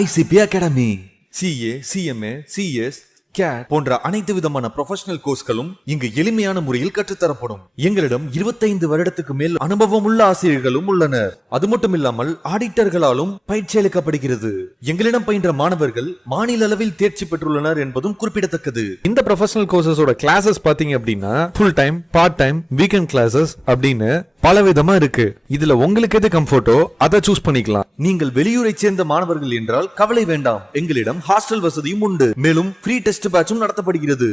ICP Academy. CA, CMA, CS, CAT போன்ற அனைத்து விதமான ப்ரொஃபஷனல் கோர்ஸ்களும் இங்கு எளிமையான முறையில் கற்றுத்தரப்படும். எங்களிடம் 25 வருடத்துக்கு மேல் அனுபவம் உள்ள ஆசிரியர்களும் உள்ளனர். அது மட்டும் இல்லாமல் ஆடிட்டர்களாலும் பயிற்சி அளிக்கப்படுகிறது. எங்களிடம் பயின்ற மாணவர்கள் மாநில அளவில் தேர்ச்சி பெற்றுள்ளனர் என்பதும் குறிப்பிடத்தக்கது. இந்த ப்ரொஃபஷனல் கோர்சஸோட கிளாஸஸ் பாத்தீங்க அப்படின்னா full time, part time, weekend classes அப்படின்னு பல விதமா இருக்கு. இதுல உங்களுக்கு எது கம்ஃபர்ட்டோ அதை சூஸ் பண்ணிக்கலாம். நீங்கள் வெளியூரை சேர்ந்த மாணவர்கள் என்றால் கவலை வேண்டாம். எங்களிடம் ஹாஸ்டல் வசதியும் உண்டு. மேலும் ஃப்ரீ டெஸ்ட் பேட்சும் நடத்தப்படுகிறது.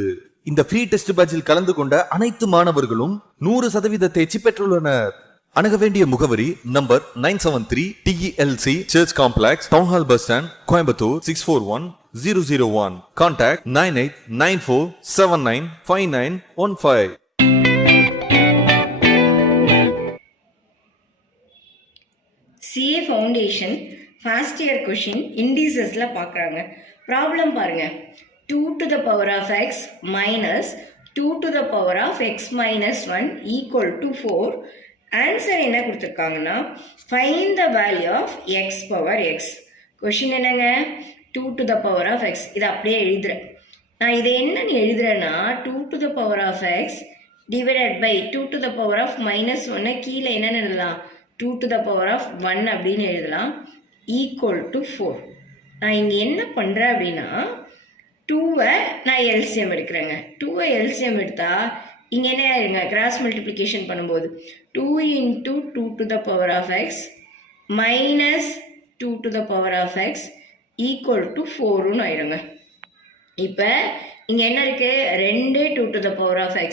இந்த ஃப்ரீ டெஸ்ட் பேட்சில் கலந்து கொண்ட அனைத்து மாணவர்களும் 100% தேர்ச்சி பெற்றுள்ளனர். அணுக வேண்டிய முகவரி number 973 TELC church complex, town hall bus stand, Coimbatore 641001. Contact 9894795915. CA foundation first year question இண்டிசஸ்ல பார்க்குறாங்க. ப்ராப்ளம் பாருங்க. 2 to the power of x minus 2 to the power of x minus 1 equal to 4. Answer என்ன கொடுத்துருக்காங்கன்னா find the value of x power x. Question என்னங்க 2 to the power of x. இதை அப்படியே எழுதுறேன். நான் இதை என்னன்னு எழுதுறேன்னா 2 to the power of x divided by 2 to the power of minus 1 கீழே என்னன்னு எழுதலாம் 2 to the power of 1 அப்படின்னு எழுதலாம் equal to 4. நான் இங்கே என்ன பண்ணுறேன் அப்படின்னா 2வை நான் எல்சிஎம் எடுக்கிறேங்க. 2வை எல்சிஎம் எடுத்தா இங்கே என்ன ஆயிருங்க கிராஸ் மல்டிப்ளிகேஷன் பண்ணும்போது 2 into 2 to the power of x minus 2 to the power of x equal to 4ன்னு ஆயிருங்க. இப்போ இங்கே என்ன இருக்கு 2 2 to the power of x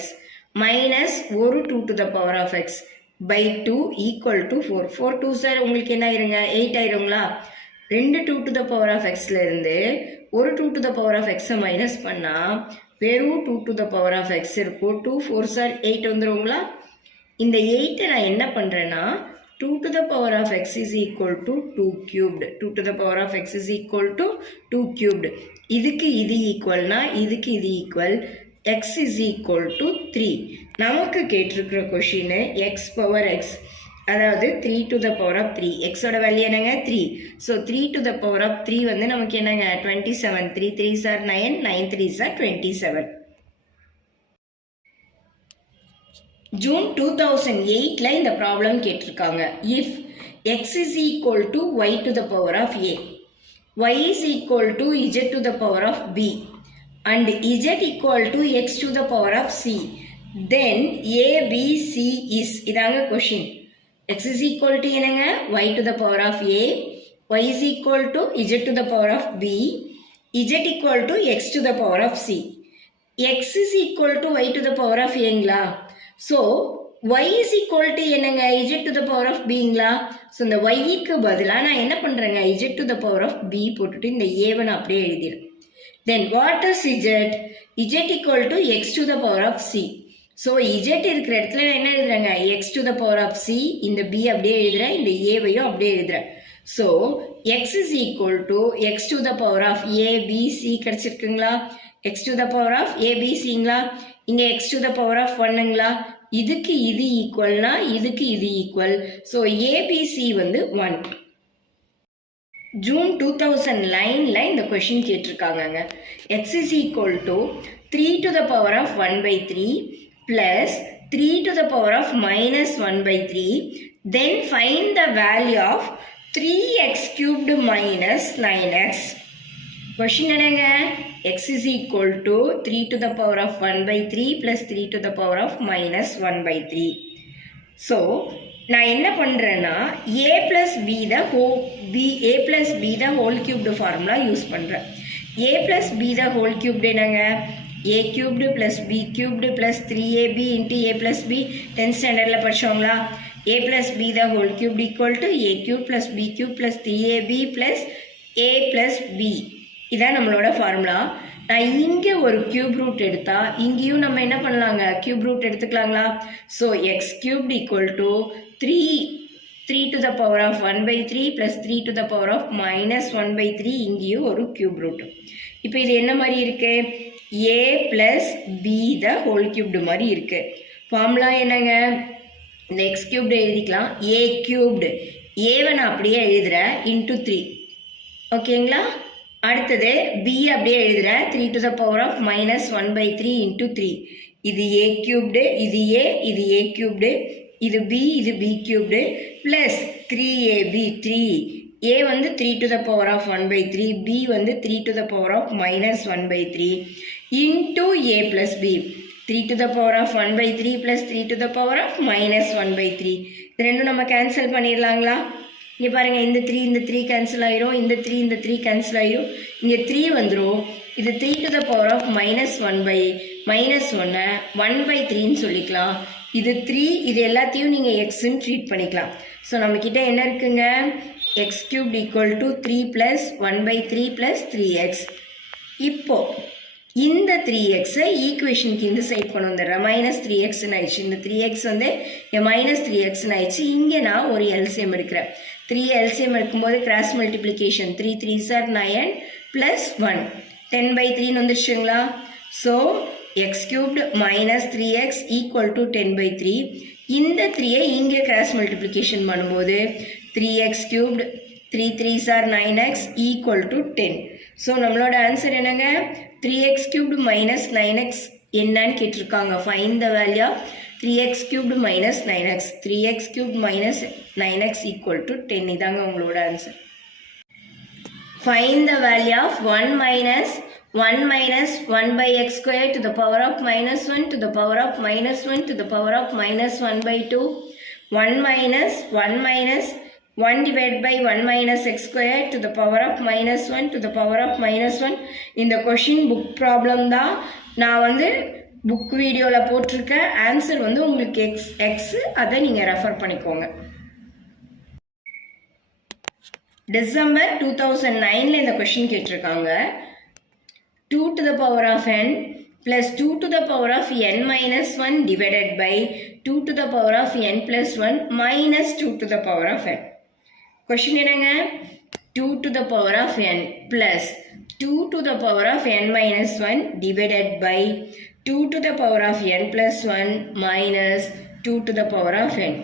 minus 1 2 to the power of x by 2 equal to 4. 4 2 sir உங்களுக்கு என்ன ஆயிருங்க 8 ஆயிருங்களா. 2 2 to the power of xல இருந்து ஒரு 2 to the power of x minus பண்ணா வெறும் 2 to the power of x இருக்கும். 2 4 சார் 8 வந்துருங்களா. இந்த 8 நான் என்ன பண்றேன்னா 2 to the power of x is equal to 2 cubed. 2 to the power of x is equal to 2 cubed. இதுக்கு இது ஈக்குவல்னா இதுக்கு இது equal. x is equal to 3. நமக்கு கேட்டிருக்கிற கொஷின் x பவர் x அதாவது 3 to the power of 3. xோட value என்னங்க 3. So 3 to the power of 3 வந்து நமக்கு என்னங்க 27. 3 3s are 9, 9 3s are 27. June 2008ல இந்த ப்ராப்ளம் கேட்டிருக்காங்க. if x is equal to y to the power of a, y is equal to z to the power of b and z equal to x to the power of c, then a b c is இதாங்க question. x is equal to என்னங்க y to the power of a, y is equal to z to the power of b, z equal to x to the power of c. x is equal to y to the power of aங்களா. So y is equal to என்னங்க z to the power of bங்களா. So இந்த yக்கு பதிலாக நான் என்ன பண்ணுறேங்க z to the power of b போட்டுட்டு இந்த a-வை நான் அப்படியே எழுதிடுறேன். Then what is z? z equal to x to the power of c. So z இருக்கிற இடத்துல நான் என்ன எழுதுறேங்க x to the power of c, இந்த b அப்படியே எழுதுறேன், இந்த a-வையும் அப்படியே எழுதுறேன். So x is equal to x to the power of a b c கிடைச்சிருக்குங்களா. x to the power of a b cங்களா. இங்கே x to the power of 1ங்களா. இதுக்கு இது ஈக்குவல்னா இதுக்கு இது ஈக்குவல். ஸோ abc வந்து 1. ஜூன் 2009ல இந்த question கேட்டிருக்காங்கங்க. x is equal to 3 to the power of 1 by 3 plus 3 to the power of minus 1 by 3. Then find the value of 3x cubed minus 9x. Question என்னங்க x is equal to 3 to the power of 1 by 3 plus 3 to the power of minus 1 by 3. So நான் என்ன பண்ணுறேன்னா a plus b the whole cubed formula use பண்ணுறேன். a plus b the whole cubed என்னங்க a cubed plus b cubed plus 3ab into a plus b 10th ஸ்டாண்டர்டில் படித்தோங்களா. a plus b the whole cubed equal to a cube plus b cube plus 3ab plus a plus b. இதான் நம்மளோட formula. நான் இங்கே ஒரு cube root எடுத்தா இங்கேயும் நம்ம என்ன பண்ணலாங்க கியூப் ரூட் எடுத்துக்கலாங்களா. So x cubed equal to 3 to the power of 1 by 3 plus 3 to the power of minus 1 by 3. இங்கேயும் ஒரு கியூப் ரூட். இப்போ இது என்ன மாதிரி இருக்கு a plus b the whole cubed மாதிரி இருக்கு. ஃபார்முலா என்னங்க இந்த எக்ஸ் கியூப்டு எழுதிக்கலாம். a cubed a-வை நான் அப்படியே எழுதுறேன் into 3. ஓகேங்களா? அடுத்தது b அப்படியே எழுதுறேன். 3 to the power of minus 1 by 3 into 3. இது a cubed, இது a, இது a cubed, இது b, இது b cubed, plus 3ab, 3. a வந்து 3 to the power of 1 by 3, b வந்து 3 to the power of minus 1 by 3, into a plus b. 3 to the power of 1 by 3 plus 3 to the power of minus 1 by 3. இது ரெண்டும் நம்ம cancel பண்ணிடலாங்களா? இங்கே பாருங்க, இந்த 3 cancel ஆயிரும், இந்த 3 கேன்சல் ஆயிரும், இங்கே 3 வந்துடும். இது 3 to the power of minus 1 by minus 1 1 by 3ன்னு சொல்லிக்கலாம். இது 3, இது எல்லாத்தையும் நீங்கள் எக்ஸ்ன்னு ட்ரீட் பண்ணிக்கலாம். ஸோ நம்மக்கிட்ட என்ன இருக்குங்க? X cubed equal to 3 plus 1 by 3 plus 3x. இப்போ இந்த 3xை ஈக்குவேஷனுக்கு இந்த சைட் கொண்டு வந்துடுறேன். மைனஸ் 3xன்னு ஆயிடுச்சு. இந்த 3x வந்து மைனஸ் 3xன்னு ஆயிடுச்சு. இங்கே நான் ஒரு எல்சிஎம் எடுக்கிறேன். 3 எல்சிஎம் எடுக்கும்போது cross multiplication 3 3s are 9 plus 1 10 by 3ன்னு வந்துடுச்சுங்களா? So x cubed minus 3x equal to 10 by 3. இந்த 3ஐ இங்கே கிராஸ் மல்டிப்ளிகேஷன் பண்ணும்போது 3x cubed 3 3s are 9x equal to 10. So நம்மளோட ஆன்சர் என்னங்க? 3x கியூப்டு மைனஸ் 9x என்னன்னு கேட்டிருக்காங்க. Find the value of 3x cubed minus 9x. 3x cubed minus 9x equal to 10. இதாங்க உங்களோட answer. Find the value of 1 minus 1 by x square to the power of minus 1 to the power of minus 1 to the power of minus 1 by 2. 1 minus 1 divided by 1 minus x square to the power of minus 1 to the power of minus 1. இந்த question book problem தான். நான் வந்து book வீடியோவில் போட்டிருக்கேன். Answer வந்து உங்களுக்கு X அதை நீங்கள் ரெஃபர் பண்ணிக்கோங்க. டிசம்பர் 2009 இந்த கொஷின் கேட்டிருக்காங்க. 2 to the power of n plus 2 to the power of n minus 1 divided by 2 to the power of n plus 1 minus 2 to the power of n. Question என்னங்க? 2 to the power of n plus 2 to the power of n minus 1 divided by 2 to the power of n plus 1 minus 2 to the power of n.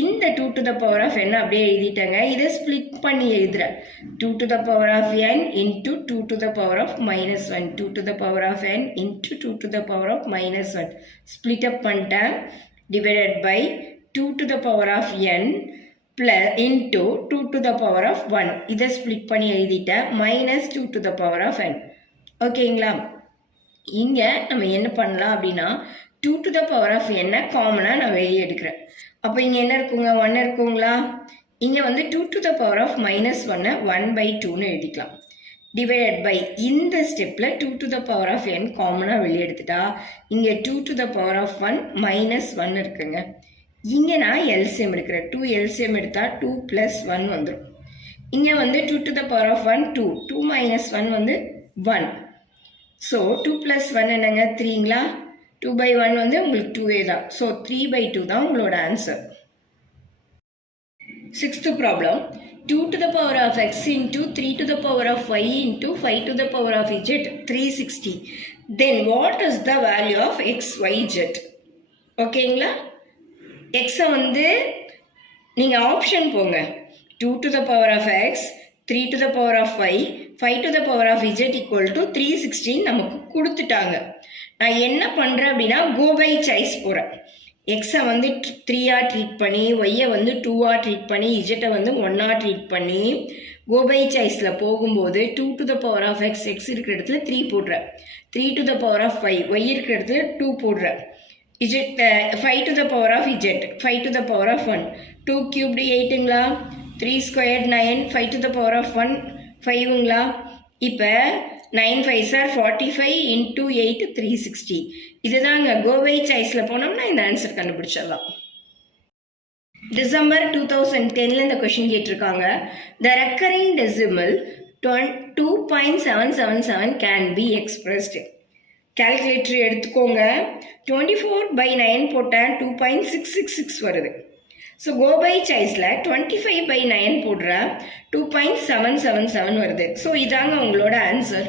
இந்த 2 to the power of n அப்படியே எழுதிட்டேங்க. இதை split பண்ணி எழுதுறேன். 2 to the power of n into 2 to the power of minus 1. 2 to the power of n into 2 to the power of minus 1. Split up பண்ணிட்டேன். Divided by 2 to the power of n plus into 2 to the power of 1. இதை split பண்ணி எழுதிட்டேன். minus 2 to the power of n. ஓகேங்களா? இங்கே நம்ம என்ன பண்ணலாம் அப்படின்னா 2 to the power of n காமனாக நான் வெளியே எடுக்கிறேன். அப்போ இங்கே என்ன இருக்குங்க? 1 இருக்குங்களா? இங்கே வந்து 2 to the power of minus 1 1 by 2ன்னு எழுதிக்கலாம். டிவைடட் பை இந்த ஸ்டெப்பில் 2 to the power of n காமனாக வெளியே எடுத்துட்டா இங்கே 2 to the power of 1 minus 1 இருக்குங்க. இங்கே நான் எல்சிஎம் எடுக்கிறேன். 2 எல்சிஎம் எடுத்தால் 2 plus 1 வந்துடும். இங்கே வந்து 2 to the power of 1 2. 2 minus 1 வந்து 1. ஸோ 2 plus 1 என்னங்க? 3ங்களா? 2 by 1 வந்து உங்களுக்கு 2a தான். ஸோ 3 by 2 தான் உங்களோட answer. 6th problem. 2 to the power of x into 3 to the power of y into 5 to the power of z 360. Then what is the value of x, y, z? ஓகேங்களா? எக்ஸை வந்து நீங்கள் option போங்க. 2 to the power of x, 3 to the power of y, 5 to the power of z equal to 316 நமக்கு கொடுத்துட்டாங்க. நான் என்ன பண்ணுறேன் அப்படின்னா கோ பை சாய்ஸ் போகிறேன். எக்ஸை வந்து 3ஆக ட்ரீட் பண்ணி, ஒய்யை வந்து 2ஆக ட்ரீட் பண்ணி, இஜெட்டை வந்து 1ஆக ட்ரீட் பண்ணி கோ பை சாய்ஸில் போகும்போது 2 to the power of x, X இருக்கிற இடத்துல 3 போடுறேன். 3 to the power of y, y இருக்கிற இடத்துல 2 போடுறேன். Z 5 to the power of z, 5 to the power of 1, 2 cubed 8ங்களா? 3 squared 9, 5 to the power of 1 5ங்களா? இப்போ 9 5s are 45 into 8 360. இதுதாங்க கோவை சாய்ஸில் போனோம்னா இந்த ஆன்சர் கண்டுபிடிச்சிடலாம். டிசம்பர் 2010 இந்த கொஷின் கேட்டிருக்காங்க. The recurring decimal 2.777 can be expressed. Calculator எடுத்துக்கோங்க. 24 by 9 போட்டால் 2.666 வருது. ஸோ கோ பை சாய்ஸில் 25 by 9 போடுற 2.777 வருது. ஸோ இதாங்க உங்களோட ஆன்சர்.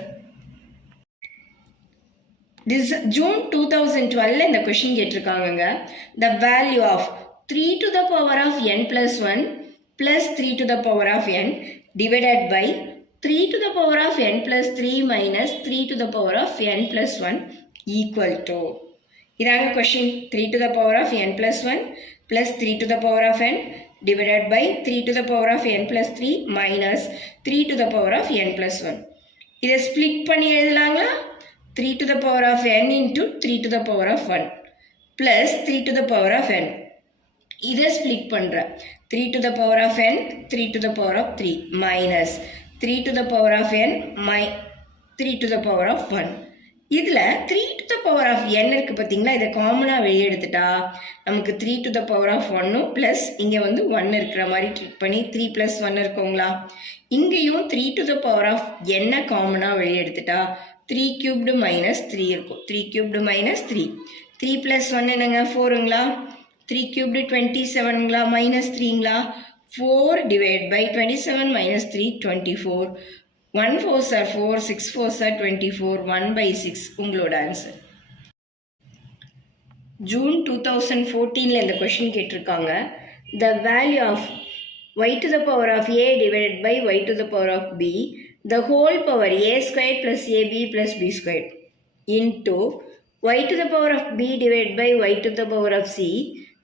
ஜூன் 2012 இந்த கொஷின் கேட்டிருக்காங்க. The value of 3 to the power of n plus 1 plus 3 to the power of n divided by 3 to the power of n plus 3 minus 3 to the power of n plus 1 equal to. இதாங்க question. 3 to the power of n plus 1 plus 3 to the power of n divided by 3 to the power of n plus 3 minus 3 to the power of n plus 1. இதை split பண்ணி எழுதலாங்களா? 3 to the power of n into 3 to the power of 1 plus 3 to the power of n. இதை split பண்ற 3 to the power of n 3 to the power of 3 minus 3 to the power of n 3 to the power of 1. இதில் 3 to the power of n இருக்கு பார்த்தீங்களா, இதை காமனாக வெளியே எடுத்துட்டா நமக்கு 3 to the power of 1 plus இங்கே வந்து 1 இருக்கிற மாதிரி ட்ரீட் பண்ணி 3 + 1 இருக்குங்களா. இங்கேயும் 3 to the power of n காமனாக வெளியே எடுத்துட்டா 3 cubed minus 3 இருக்கும். 3 cubed minus 3. 3 + 1 என்னங்க 4ங்களா. 3 cubed 27ங்களா minus 3ங்களா. 4 divided by 27 minus 3 24. 1 4s are 4, 6 4s are 24, 1/6 உங்களோட ஆன்சர். ஜூன் 2014 இந்த கொஷின் கேட்டிருக்காங்க. The value of y to the power of a divided by y to the power of b, the whole power a squared plus ab plus b squared into y to the power of b divided by y to the power of c,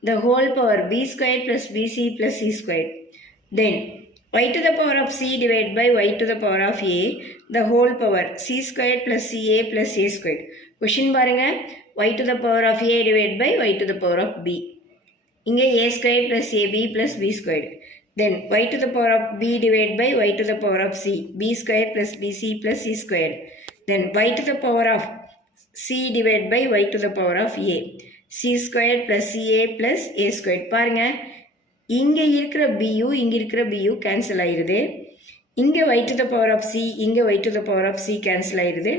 the whole power b squared plus bc plus c squared. Then y to the power of c divided by y to the power of a, the whole power c squared plus ca plus a squared. Question பாருங்க, y to the power of a divided by y to the power of b. இங்கே a squared plus ab plus b squared. Then y to the power of b divided by y to the power of c, b squared plus bc plus c squared. Then y to the power of c divided by y to the power of a, c squared plus ca plus a squared. பாருங்க, இங்கே இருக்கிற bu இங்கே இருக்கிற bu cancel ஆயிடுது. இங்கே y to the power of c இங்கே y to the power of c cancel ஆயிடுது.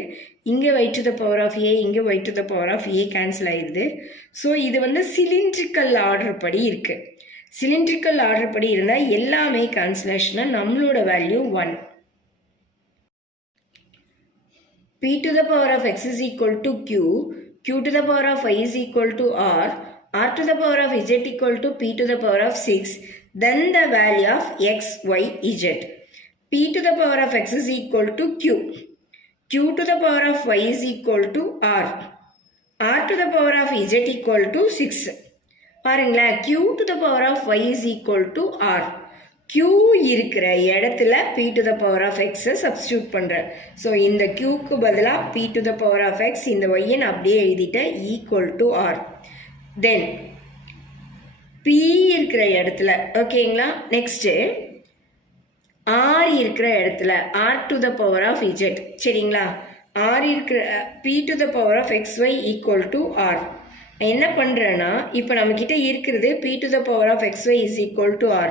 இங்கே y to the power of a இங்கே y to the power of a cancel ஆயிடுது. ஸோ இது வந்து சிலிண்ட்ரிக்கல் ஆர்டர் படி இருக்கு. சிலிண்ட்ரிக்கல் ஆர்டர் படி இருந்தால் எல்லாமே கேன்சலேஷனாக நம்மளோட value 1. p to the power of x is equal to q, q to the power of y is equal to r to the power of z equal to p to the power of 6, then the value of x, y, z. p to the power of x is equal to q, q to the power of y is equal to r to the power of z equal to 6. பாருங்களா, q to the power of y is equal to r. q இருக்கிற இடத்துல p to the power of x substitute பண்ணுறேன். So இந்த qக்கு பதிலாக p to the power of x, இந்த y அப்படியே எழுதிட்டேன் equal to r. Then p இருக்கிற இடத்துல ஓகேங்களா. நெக்ஸ்ட்டு r இருக்கிற இடத்துல r to the power of z, சரிங்களா. r இருக்கிற p to the power of xy equal to r. என்ன பண்ணுறேன்னா, இப்போ நம்மக்கிட்ட இருக்கிறது p to the power of xy is equal to r.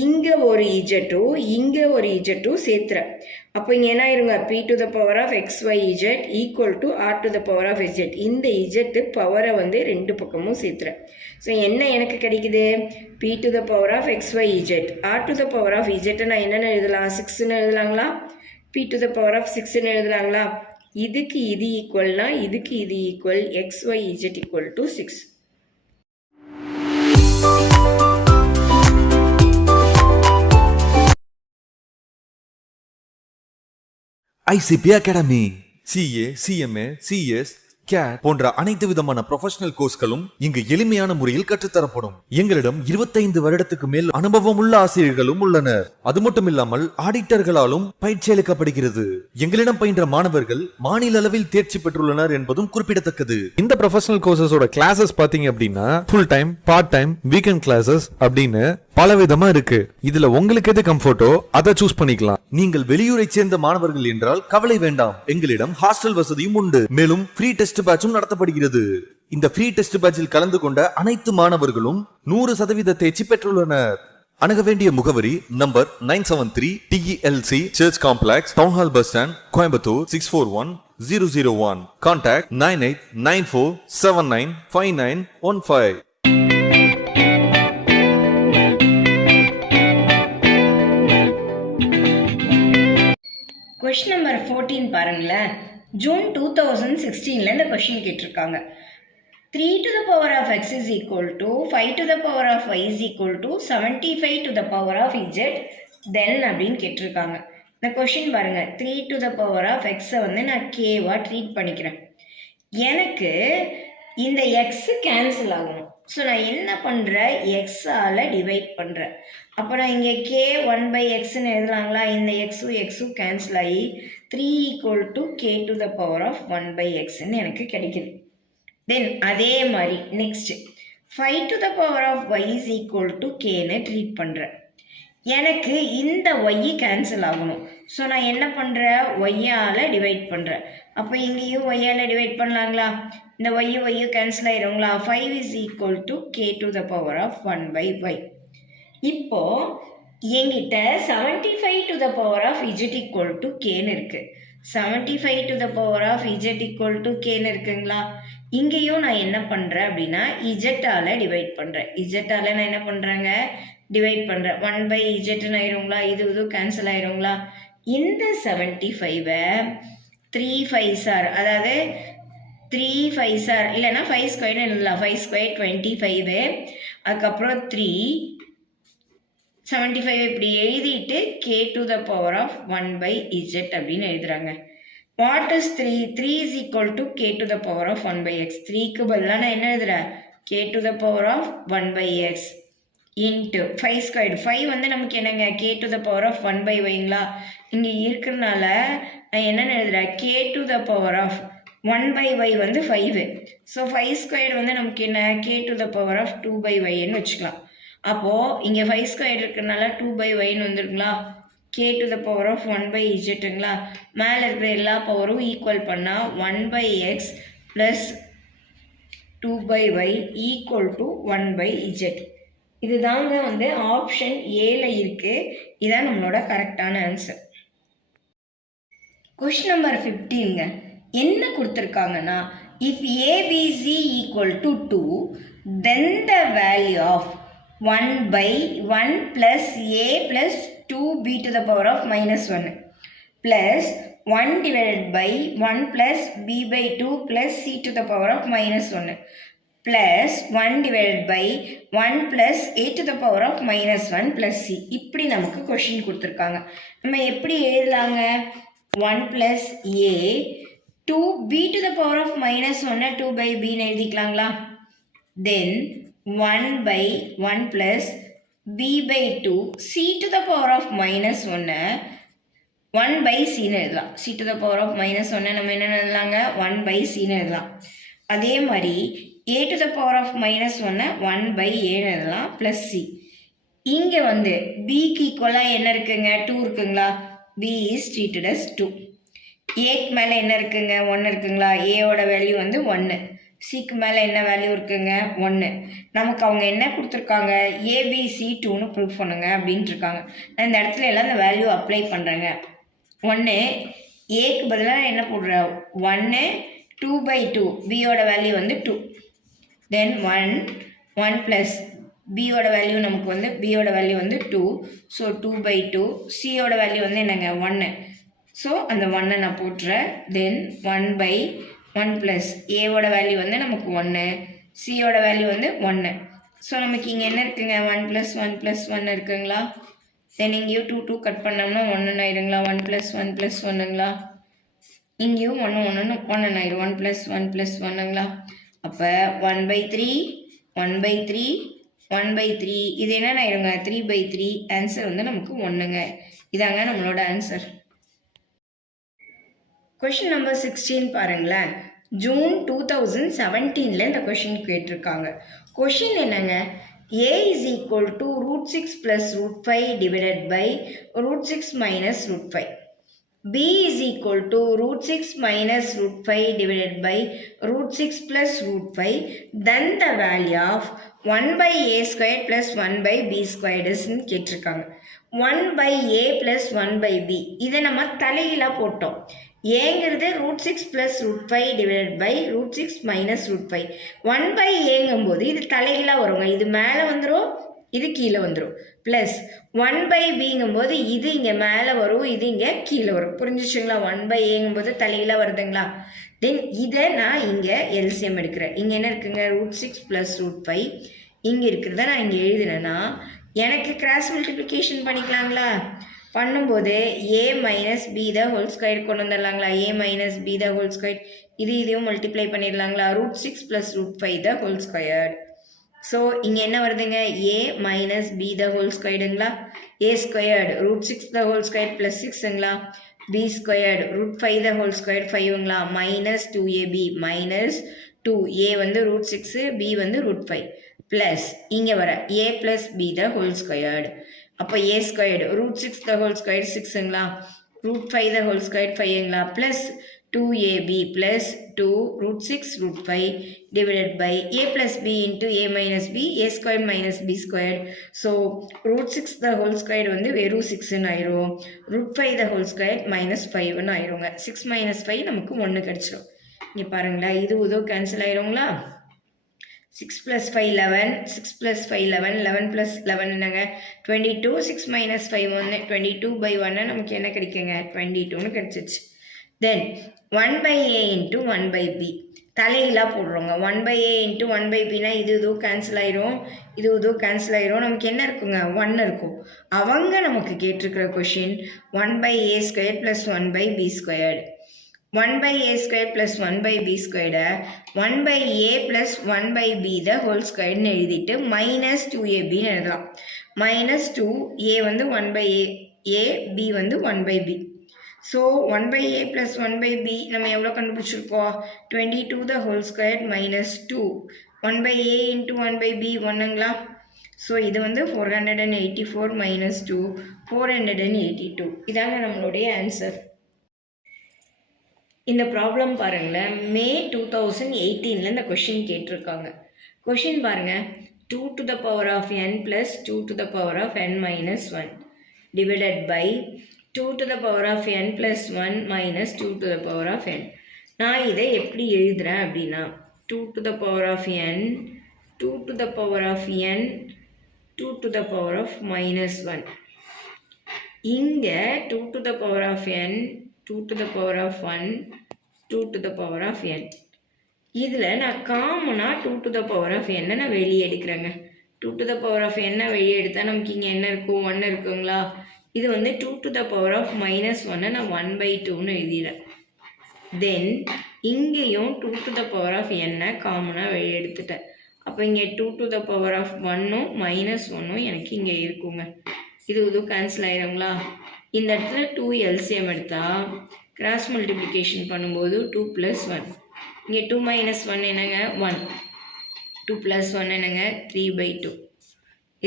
இங்கே ஒரு இஜட்டும் இங்கே ஒரு இஜட்டும் சேர்த்துறேன். அப்போ இங்கே என்ன ஆயிருங்க, p to the power of xy z equal to r to the power of z. இந்த இஜட்டு பவரை வந்து ரெண்டு பக்கமும் சேர்த்துறேன். ஸோ என்ன எனக்கு கிடைக்குது, p to the power of xy z, r to the power of z நான் என்னென்னு எழுதலாம், 6ன்னு எழுதலாங்களா. p to the power of 6ன்னு எழுதலாங்களா. இதுக்கு இது ஈக்குவல்னா இதுக்கு இது equal, xy z equal to 6. ICP Academy CA, CMA, CS, CAT போன்ற அனைத்து விதமான ப்ரொஃபஷனல் கோர்ஸ்களும் இங்கு எளிமையான முறையில் கற்றுத்தரப்படும். எங்களிடம் 25 வருடத்துக்கு மேல் அனுபவம் உள்ள ஆசிரியர்களும் உள்ளனர். அது மட்டும் இல்லாமல் ஆடிட்டர்களாலும் பயிற்சி அளிக்கப்படுகிறது. எங்களிடம் பயின்ற மாணவர்கள் மாநில அளவில் தேர்ச்சி பெற்றுள்ளனர் என்பதும் குறிப்பிடத்தக்கது. இந்த ப்ரொஃபஷனல் கோர்சஸோட கிளாஸஸ் பாத்தீங்க அப்படின்னா full time, part time, weekend classes அப்படின்னு பல விதமா இருக்கு. இதுல உங்களுக்கு எது கம்ஃபர்ட்டோ அதை சூஸ் பண்ணிக்கலாம். நீங்கள் வெளியூரை சேர்ந்த மாணவர்கள் என்றால் கவலை வேண்டாம், எங்களிடம் ஹாஸ்டல் வசதியும் உண்டு. மேலும் ஃப்ரீ டெஸ்ட் பேட்சும் நடத்தப்படுகிறது. இந்த ஃப்ரீ டெஸ்ட் பேட்சில் கலந்து கொண்ட அனைத்து மாணவர்களும் 100% தேர்ச்சி பெற்றுள்ளனர். அணுக வேண்டிய முகவரி number 973 TELC church complex, town hall bus stand, Coimbatore 641001. Contact 9894795915. Question number 14 பாருங்களேன். ஜூன் 2016 இந்த கொஷின் கேட்டிருக்காங்க. 3 to the power of x is equal to 5 to the power of y is equal to 75 to the power of z then அப்படின்னு கேட்டிருக்காங்க. இந்த question பாருங்க 3 to the power of எக்ஸை வந்து நான் கேவா ட்ரீட் பண்ணிக்கிறேன். எனக்கு இந்த எக்ஸ் கேன்சல் ஆகணும். ஸோ நான் என்ன பண்ணுறேன், எக்ஸால் டிவைட் பண்ணுறேன். அப்போ நான் இங்கே கே 1/xன்னு எழுதலாங்களா? இந்த எக்ஸும் கேன்சல் ஆகி 3 = k to the power of 1/xன்னு எனக்கு கிடைக்குது. தென் அதே மாதிரி next 5 to the power of y is equal to kன்னு ட்ரீட் பண்ணுறேன். எனக்கு இந்த ஒய் கேன்சல் ஆகணும். ஸோ நான் என்ன பண்ணுறேன், ஒய்யால் டிவைட் பண்ணுறேன். அப்போ இங்கேயும் ஒய்யால் டிவைட் பண்ணலாங்களா? இந்த ஒய்யும் cancel ஆயிருங்களா? 5 is equal to k to the power of 1/y. இப்போ என்கிட்ட 75 to the power of z equal to kன்னு இருக்கு. 75 to the power of z equal to kன்னு இருக்குங்களா? இங்கேயும் நான் என்ன பண்ணுறேன் அப்படின்னா இஜெட்டால் டிவைட் பண்ணுறேன். இஜெட்டால் நான் என்ன பண்ணுறேங்க, டிவைட் பண்ணுறேன். 1/z ஆயிருங்களா? இது கேன்சல் ஆயிருங்களா? இந்த 75-ஐ 3 5s அதாவது 3 5s இல்லைன்னா 5² எழுதலாம். 5² 25, அதுக்கப்புறம் 3 75 இப்படி எழுதிட்டு k to the power of 1/z அப்படின்னு எழுதுறாங்க. What is 3? 3 is equal to k to the power of 1/x. 3க்கு பதிலாக நான் என்ன எழுதுறேன், k to the power of 1/x into 5². 5 வந்து நமக்கு என்னங்க, k to the power of 1/yங்களா? இங்கே இருக்கிறதுனால நான் என்னென்னு எழுதுறேன், k to the power of 1/y வந்து 5. ஸோ 5² வந்து நமக்கு என்ன, k to the power of 2/yன்னு வச்சுக்கலாம். அப்போது இங்கே 5² இருக்கிறதுனால 2/yன்னு வந்துருங்களா? k to the power of 1/zங்களா? மேலே இருக்கிற எல்லா பவரும் ஈக்குவல் பண்ணால் 1/x plus 2/y equal to 1/z. இதுதாங்க வந்து ஆப்ஷன் ஏல இருக்கு. இதான் நம்மளோட கரெக்டான ஆன்சர். Question number 15ங்க. என்ன கொடுத்துருக்காங்கன்னா, if ABC = 2, then the value of 1/1 plus a plus 2b to the power of -1 plus 1 divided by 1 plus b/2 plus c to the power of -1 plus 1 divided by 1 plus a to the power of -1 plus c. இப்படி நமக்கு question கொடுத்துருக்காங்க. நம்ம எப்படி எழுதலாங்க, 1 plus a 2b to the power of -1 2/bன்னு எழுதிக்கலாங்களா? then 1/1 plus b/2 c to the power of -1 1/cன்னு எழுதலாம். c to the power of -1 நம்ம என்ன எழுதலாங்க, 1/cன்னு எழுதலாம். அதே மாதிரி a to the power of -1 1/aன்னு எழுதலாம் ப்ளஸ் c. இங்கே வந்து bக்கு ஈக்குவலாக என்ன இருக்குங்க, 2 இருக்குங்களா? b is treated as 2. ஏக்கு மேலே என்ன இருக்குங்க, 1 இருக்குங்களா? ஏவோட வேல்யூ வந்து 1. சிக்கு மேலே என்ன வேல்யூ இருக்குங்க, 1. நமக்கு அவங்க என்ன கொடுத்துருக்காங்க, ஏபிசி 2ன்னு ப்ரூவ் பண்ணுங்க அப்படின்ட்டு இருக்காங்க. நான் இந்த இடத்துல எல்லாம் இந்த வேல்யூ அப்ளை பண்ணுறேங்க. 1 ஏக்கு பதிலாக என்ன போடுறேன், 1 2/2 பியோட வேல்யூ வந்து 2. தென் 1 ப்ளஸ் பியோட வேல்யூ நமக்கு வந்து பியோட வேல்யூ வந்து 2. ஸோ 2/2 சியோட வேல்யூ வந்து என்னங்க, 1. ஸோ அந்த 1 நான் போட்டுறேன். தென் 1/1 ப்ளஸ் ஏவோட வேல்யூ வந்து நமக்கு 1, சியோட வேல்யூ வந்து 1. ஸோ நமக்கு இங்கே என்ன இருக்குங்க, 1 + 1 + 1 இருக்குங்களா? தென் இங்கேயும் 2 கட் பண்ணோம்னா 1 ஆயிருங்களா? 1 + 1 + 1ங்களா? இங்கேயும் 1 ஆயிரும். 1 + 1 + 1ங்களா? அப்போ 1/3 1/3 1/3 இது என்ன ஆயிருங்க, 3/3. ஆன்சர் வந்து நமக்கு 1ங்க. இதாங்க நம்மளோட ஆன்சர். கொஷின் நம்பர் 16 பாருங்களேன். ஜூன் 2017 இந்த கொஷின் கேட்டிருக்காங்க. கொஷின் என்னங்க, a is equal to √6 plus √5 divided by √6 minus √5. b is equal to √6 minus √5 divided by √6 plus √5. Then the value of 1/a² plus 1/b² is கேட்டிருக்காங்க. 1/a plus 1/b இதை நம்ம தலையில போட்டோம். ஏங்கிறது √6 plus √5 divided by √6 minus √5. 1/aங்கும்போது இது தலைகீழாக வருங்க. இது மேலே வந்துடும், இது கீழே வந்துடும். ப்ளஸ் 1/bங்கும்போது இது இங்கே மேலே வரும், இது இங்கே கீழே வரும். புரிஞ்சிச்சுங்களா? 1/aங்கும்போது தலைகீழாக வருதுங்களா? தென் இதை நான் இங்கே எல்சிஎம் எடுக்கிறேன். இங்கே என்ன இருக்குங்க, √6 plus √5. இங்கே இருக்கிறத நான் இங்கே எழுதினேன்னா எனக்கு கிராஸ் மல்டிப்ளிகேஷன் பண்ணிக்கலாங்களா? பண்ணும்போது a minus B the whole square கொண்டு வந்துடலாங்களா, a minus B the whole square, இதையும் மல்டிப்ளை பண்ணிடலாங்களா, √6 + √5 த ஹோல் ஸ்கொயர். ஸோ இங்கே என்ன வருதுங்க, a minus B the whole ஸ்கொயர்டுங்களா, a squared √6 the whole square plus 6ங்களா, b squared √5 the whole square 5ங்களா, மைனஸ் 2ab மைனஸ் 2, a வந்து √6, b வந்து √5 ப்ளஸ் இங்கே வர a plus b the whole squared. அப்போ a squared √6 the whole square 6ங்களா, √5 the whole square 5ங்களா, plus 2ab plus 2 √6 √5 divided by a plus b into a minus b, a squared minus b squared. So √6 the whole squared வந்து வெறும் 6 ஆயிரும், √5 the whole squared minus 5 ஆயிருங்க. 6 minus 5 நமக்கு 1 கிடைச்சிரும். இங்க பாருங்களா, இது உதோ கேன்சல் ஆயிருங்களா, 6 plus 5 11, 6 plus 5 11, 11 plus 11 என்னங்க 22, 6 minus 5 1, 22 by 1 நமக்கு என்ன கிடைக்குங்க 22ன்னு கிடைச்சிச்சு. Then 1 by a into 1 by b தலையிலாக போடுறோங்க. 1 by a into 1 by bனா இது இதுவும் கேன்சல் ஆயிரும், இது இதுவும் கேன்சல் ஆயிரும், நமக்கு என்ன இருக்குங்க 1 இருக்கும். அவங்க நமக்கு கேட்டிருக்கிற question 1 by a square plus 1 by b squared, 1 by a square plus 1 by b ஸ்கொயர்டை 1 by a ப்ளஸ் 1 by b த ஹோல் ஸ்கொயர்னு எழுதிட்டு மைனஸ் 2abன்னு எழுதலாம். மைனஸ் 2a வந்து 1 by a, b வந்து 1 by b. So 1 by a plus 1 by b நம்ம எவ்வளோ கண்டுபிடிச்சிருக்கோம், 22 the whole square minus 2, 1 by a into 1 by b 1ங்களா. So இது வந்து 484 minus 2, 482. இதாங்க நம்மளுடைய ஆன்சர். இந்த ப்ராப்ளம் பாருங்களேன், மே 2018 இந்த கொஷின் கேட்டிருக்காங்க. கொஷின் பாருங்க, 2 to the power of n plus 2 to the power of n minus 1 divided by 2 to the power of n plus 1 minus 2 to the power of n. நான் இதை எப்படி எழுதுறேன் அப்படின்னா 2 to the power of n, 2 to the power of n, 2 to the power of minus 1. இங்கே 2 to the power of n, 2 to the power of 1, 2 to the power of n. இதில் நான் காமனாக 2 to the power of n நான் வெளியே எடுக்கிறேங்க. 2 to the power of n வெளியே எடுத்தால் நமக்கு இங்கே என்ன இருக்கும், 1 இருக்குங்களா. இது வந்து 2 to the power of minus 1 நான் 1 by 2ன்னு எழுதிடுறேன். தென் இங்கேயும் 2 to the power of n காமனாக வெளியே எடுத்துட்டேன். அப்போ இங்கே 2 to the power of 1ம் minus 1ம் எனக்கு இங்கே இருக்குங்க. இது இதுவும் கேன்சல் ஆயிருங்களா. இந்த இடத்துல 2 LCM எடுத்தால் கிராஸ் மல்டிப்ளிகேஷன் பண்ணும்போது 2 plus 1, இங்கே 2 minus 1 என்னங்க 1, 2 plus 1 என்னங்க 3 by 2.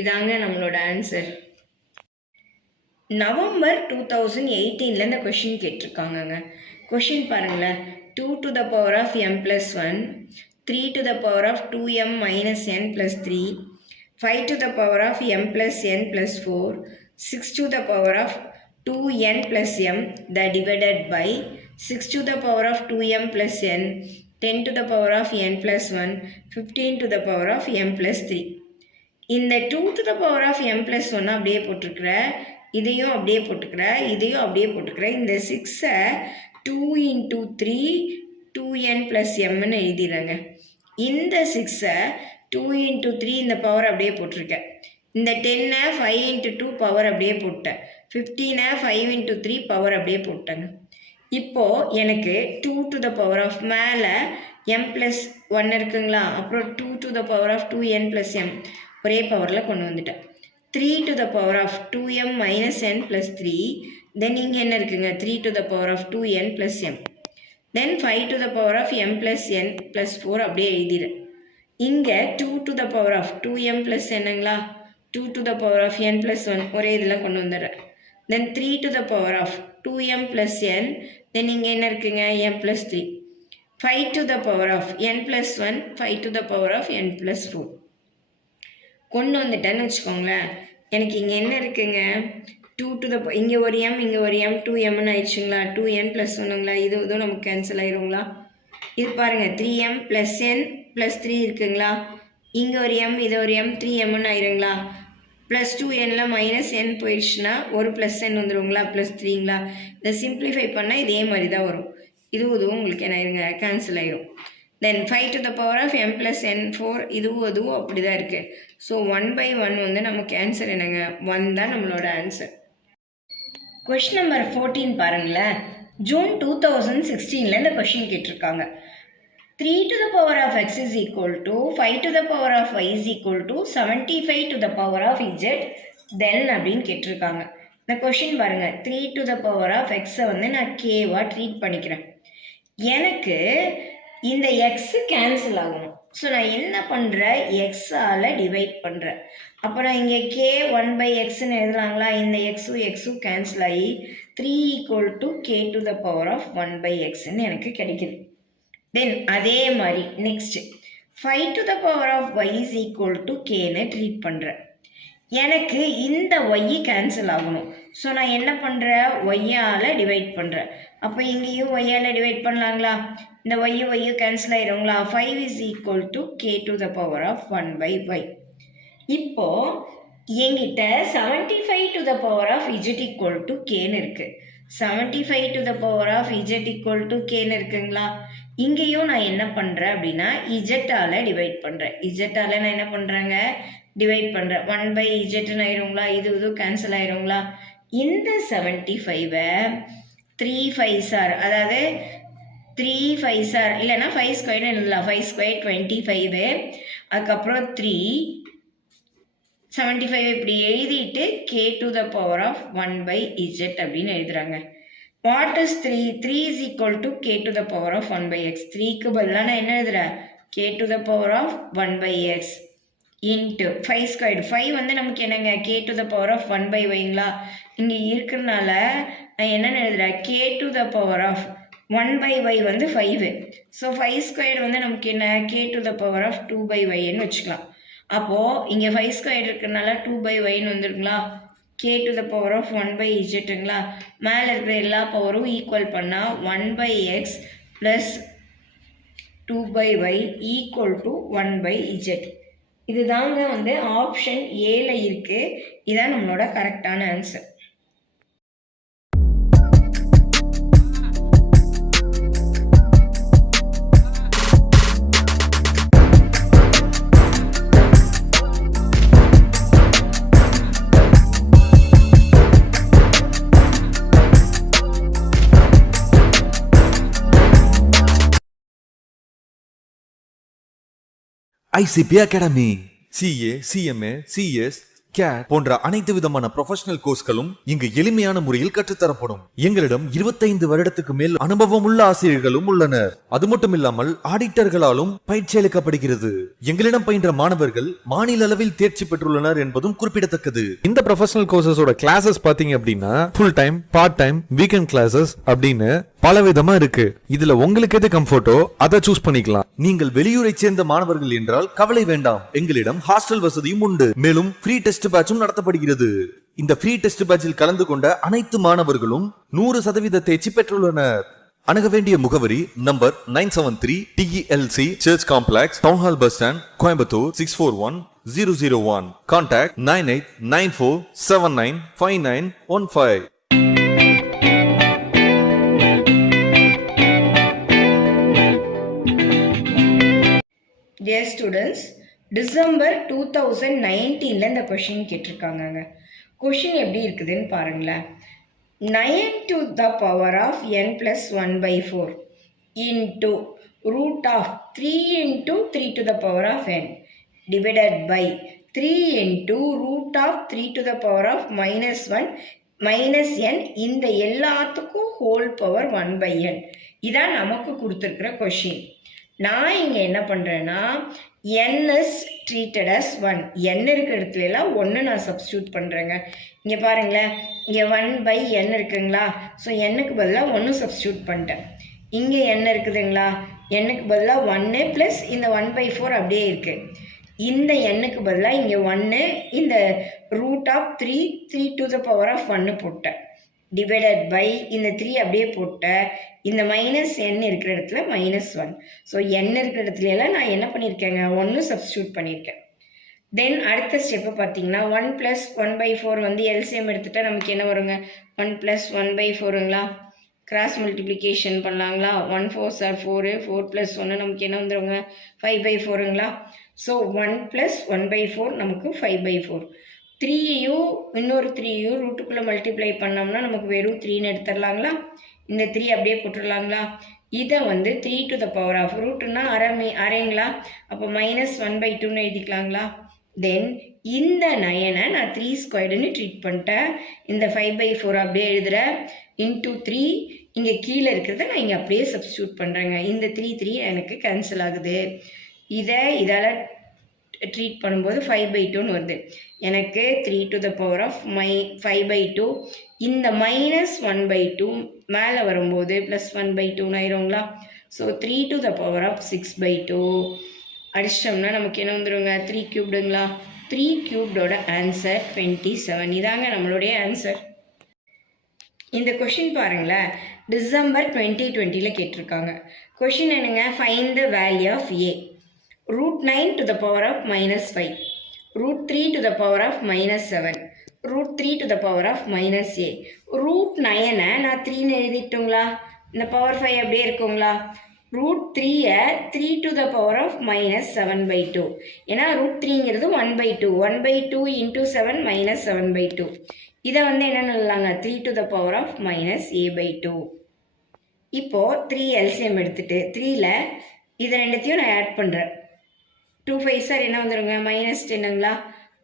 இதாங்க நம்மளோட ஆன்சர். நவம்பர் 2018 இந்த கொஷின் கேட்டிருக்காங்கங்க. கொஷின் பாருங்களேன், 2 to the power of m plus 1, 3 to the power of 2m minus n plus 3, 5 to the power of m plus n plus 4, 6 to the power of 2n plus m that divided by 6 to the power of 2m plus n, 10 to the power of n plus 1, 15 to the power of m plus 3. இந்த 2 to the power of m plus 1 அப்படியே போட்டிருக்கிற, இதையும் அப்படியே போட்டுக்கிற, இதையும் அப்படியே போட்டுக்கிற. இந்த 6ஐ 2 into 3 2n plus mன்னு எழுதிடுறேங்க. இந்த 6ஐ 2 into 3 இந்த பவர் அப்படியே போட்டிருக்கேன். இந்த 10ஐ 5 into 2 பவர் அப்படியே போட்டேன். 15ஐ 5 into 3 பவர் அப்படியே போட்டேங்க. இப்போது எனக்கு 2 to the power of மேலே m plus 1 இருக்குங்களா, அப்புறம் 2 to the power of 2n plus m ஒரே பவரில் கொண்டு வந்துட்டேன். 3 to the power of 2m minus n plus 3, then இங்கே என்ன இருக்குங்க 3 to the power of 2n plus m, then 5 to the power of m plus n plus 4 அப்படியே எழுதிடுறேன். இங்கே 2 to the power of 2m plus என்னங்களா, 2 to the power of n plus 1 ஒரே இதில் கொண்டு வந்துடுறேன். then 3 to the power of 2m plus n, then இங்கே என்ன இருக்குங்க m plus 3, 5 to the power of n plus 1, 5 to the power of n plus 4 கொண்டு வந்துட்டேன்னு வச்சுக்கோங்களேன். எனக்கு இங்கே என்ன இருக்குங்க 2 to the இங்கே ஒரு m, இங்கே ஒரு m, 2mன்னு ஆயிடுச்சுங்களா, 2n plus 1ங்களா, இது இதுவும் நமக்கு கேன்சல் ஆயிருங்களா. இது பாருங்கள் 3m plus n plus 3 இருக்குங்களா, இங்கே ஒரு m, இது ஒரு m, 3mன்னு ஆயிருங்களா. ப்ளஸ் 2nல மைனஸ் n போயிடுச்சுன்னா ஒரு ப்ளஸ் n வந்துடுங்களா, ப்ளஸ் 3ங்களா. இதை சிம்பிளிஃபை பண்ணால் இதே மாதிரி தான் வரும். இதுவும் உங்களுக்கு என்ன ஆயிருங்க கேன்சல் ஆயிரும். தென் 5 to the power of m plus n 4, இதுவும் அப்படி தான் இருக்குது. ஸோ 1 by 1 வந்து நமக்கு ஆன்சர் என்னங்க 1 தான் நம்மளோட ஆன்சர். கொஷின் நம்பர் 14 பாருங்களேன். ஜூன் 2016ல இந்த கொஷின் கேட்டிருக்காங்க. 3 to the power of x is equal to 5 to the power of y is equal to 75 to the power of z then அப்படின்னு கேட்டிருக்காங்க. இந்த கொஷின் பாருங்க, 3 to the power of x வந்து நான் கேவா ட்ரீட் பண்ணிக்கிறேன். எனக்கு இந்த எக்ஸ் கேன்சல் ஆகணும். ஸோ நான் என்ன பண்ணுறேன், எக்ஸால் டிவைட் பண்ணுறேன். அப்போ நான் இங்கே கே 1/xன்னு எழுதலாங்களா? இந்த எக்ஸும் கேன்சல் ஆகி 3 = k to the power of 1/xன்னு எனக்கு கிடைக்குது. தென் அதே மாதிரி next 5 to the power of y is equal to kன்னு ட்ரீட் பண்ணுறேன். எனக்கு இந்த ஒய் கேன்சல் ஆகணும். ஸோ நான் என்ன பண்ணுறேன், ஒய்யால் டிவைட் பண்ணுறேன். அப்போ இங்கேயும் ஒய்யால் டிவைட் பண்ணலாங்களா? இந்த ஒய்யும் cancel ஆகிடுங்களா? 5 is equal to k to the power of 1/y. இப்போ என்கிட்ட 75 to the power of z equal to kன்னு இருக்கு. 75 to the power of z equal to kன்னு இருக்குங்களா? இங்கேயும் நான் என்ன பண்ணுறேன் அப்படின்னா இஜெட்டால் டிவைட் பண்ணுறேன். இஜெட்டால் நான் என்ன பண்ணுறேங்க, டிவைட் பண்ணுறேன். 1/zன்னு ஆயிருங்களா? இது கேன்சல் ஆயிருங்களா? இந்த 75-ஐ 3 5s are, அதாவது 3 5s are இல்லைன்னா 5 ஸ்கொயர்னு எழுதலாம். 5 ஸ்கொயர் 25, அதுக்கப்புறம் 3 75 இப்படி எழுதிட்டு k to the power of 1/z அப்படின்னு எழுதுறாங்க. What is 3? 3 is equal to k to the power of 1/x. 3க்கு பதிலாக நான் என்ன எழுதுறேன், k to the power of 1/x into 5 squared. 5 வந்து நமக்கு என்னங்க, k to the power of 1/yங்களா? இங்கே இருக்கிறதுனால நான் என்னென்னு எழுதுறேன், k to the power of 1/y வந்து 5. ஸோ 5 ஸ்கொயர்டு வந்து நமக்கு என்ன, k to the power of 2/yன்னு வச்சுக்கலாம். அப்போது இங்கே 5 ஸ்கொயர் இருக்கிறதுனால 2/yன்னு வந்துருங்களா? k to the power of 1/zங்களா? மேலே இருக்கிற எல்லா பவரும் ஈக்குவல் பண்ணால் 1/x plus 2/y equal to 1/z. இதுதாங்க வந்து ஆப்ஷன் ஏல இருக்குது. இதான் நம்மளோட கரெக்டான answer. ICP academy CA, CMA, CS, CAT போன்ற அனைத்து விதமான ப்ரொஃபஷனல் கோர்ஸ்களும் இங்கு எளிமையான முறையில் கற்றுத்தரப்படும். எங்களிடம் 25 வருடத்துக்கு மேல் அனுபவம் உள்ள ஆசிரியர்களும் உள்ளனர். அது மட்டும் இல்லாமல் ஆடிட்டர்களாலும் பயிற்சி அளிக்கப்படுகிறது. எங்களிடம் பயின்ற மாணவர்கள் மாநில அளவில் தேர்ச்சி பெற்றுள்ளனர் என்பதும் குறிப்பிடத்தக்கது. இந்த ப்ரொஃபஷனல் கோர்சஸோட கிளாஸஸ் பாத்தீங்க அப்படின்னா full time, part time, weekend classes அப்படின்னு பல விதமா இருக்கு. இதுல உங்களுக்கு எது கம்ஃபர்ட்டோ அதை சூஸ் பண்ணிக்கலாம். நீங்கள் வெளியூரை சேர்ந்த மாணவர்கள் என்றால் கவலை வேண்டாம், எங்களிடம் ஹாஸ்டல் வசதியும் உண்டு. மேலும் ஃப்ரீ டெஸ்ட் பேட்சும் நடத்தப்படுகிறது. இந்த ஃப்ரீ டெஸ்ட் பேட்சில் கலந்து கொண்ட அனைத்து மாணவர்களும் 100% தேர்ச்சி பெற்றுள்ளனர். அணுக வேண்டிய முகவரி number 973 TELC church complex, town hall bus stand, Coimbatore 641001. Contact 9894795915. Dear students, December 2019ல இந்த கொஷின் கேட்டிருக்காங்க. கொஷின் எப்படி இருக்குதுன்னு பாருங்களேன். 9 to the power of n plus 1/4 into root of 3 into 3 to the power of n divided by 3 into root of 3 to the power of -1 minus n இந்த எல்லாத்துக்கும் whole power 1/n. இதான் நமக்கு கொடுத்துருக்கிற question. நான் இங்கே என்ன பண்ணுறேன்னா n is treated as 1. n இருக்கிற இடத்துல எல்லாம் 1 நான் சப்ஸ்டியூட் பண்ணுறேங்க. இங்கே பாருங்களேன், இங்கே 1/n இருக்குங்களா? ஸோ n-க்கு பதிலாக 1 சப்ஸ்டியூட் பண்ணிட்டேன். இங்கே n இருக்குதுங்களா? n-க்கு பதிலாக 1 ப்ளஸ் இந்த 1/4 அப்படியே இருக்குது. இந்த n-க்கு பதிலாக இங்கே 1, இந்த root of 3 to the power of 1 போட்டேன். டிவைடட் பை இந்த 3 அப்படியே போட்டேன். இந்த மைனஸ் n இருக்கிற இடத்துல -1. ஸோ n இருக்கிற இடத்துல எல்லாம் நான் என்ன பண்ணியிருக்கேங்க, 1 சப்ஸ்டியூட் பண்ணியிருக்கேன். தென் அடுத்த ஸ்டெப்பு பார்த்தீங்கன்னா 1 + 1/4 வந்து எல்சிஎம் எடுத்துகிட்டா நமக்கு என்ன வருங்க, 1 + 1/4ங்களா? கிராஸ் மல்டிப்ளிகேஷன் பண்ணலாங்களா? 1 4s are 4, 4 + 1 நமக்கு என்ன வந்துடுங்க, 5/4ங்களா? ஸோ 1 + 1/4 நமக்கு 5/4. 3யும் இன்னொரு 3யும் ரூட்டுக்குள்ளே மல்டிப்ளை பண்ணோம்னா நமக்கு வெறும் 3ன்னு எடுத்துடலாங்களா? இந்த 3 அப்படியே போட்டுடலாங்களா? இதை வந்து 3 டு த பவர் ஆஃப் ரூட்டுன்னா அரைங்களா? அப்போ -1/2ன்னு எழுதிக்கலாங்களா? தென் இந்த 9ஐ நான் 3 ஸ்கொயர்டுன்னு ட்ரீட் பண்ணிட்டேன். இந்த 5/4 அப்படியே எழுதுகிறேன். இன்டூ 3 இங்கே கீழே இருக்கிறத நான் இங்கே அப்படியே சப்ஸ்டியூட் பண்ணுறேங்க. இந்த 3 எனக்கு கேன்சல் ஆகுது. இதால் ட்ரீட் பண்ணும்போது 5/2ன்னு வருது. எனக்கு 3 டு த பவர் ஆஃப் 5/2 இந்த -1/2 மேலே வரும்போது +1/2ன்னு ஆயிருங்களா? So 3 to the power of 6/2 அடிச்சிட்டோம்னா நமக்கு என்ன வந்துடுங்க? 3 கியூப்டுங்களா? 3 கியூப்டோட ஆன்சர் 27. இதாங்க நம்மளுடைய ஆன்சர். இந்த கொஷின் பாருங்களேன், டிசம்பர் 2020 கேட்டிருக்காங்க. கொஷின் என்னங்க? Find the value of a. √9 to the power of -5, √3 to the power of -7, √3 to the power of -a. √9 நான் 3ன்னு எழுதிட்டுங்களா? இந்த பவர் 5 அப்படியே இருக்குங்களா? √3 3 to the power of -7/2. ஏன்னா √3ங்கிறது 1/2, 1/2 into 7 -7/2. இதை வந்து என்னென்னு எழுதலாங்க? 3 to the power of -a/2. இப்போ 3 LCM எடுத்துட்டு 3ல இதை ரெண்டுத்தையும் நான் ஆட் பண்ணுறேன். 2 5 சார் என்ன வந்துடுங்க? -10ங்களா?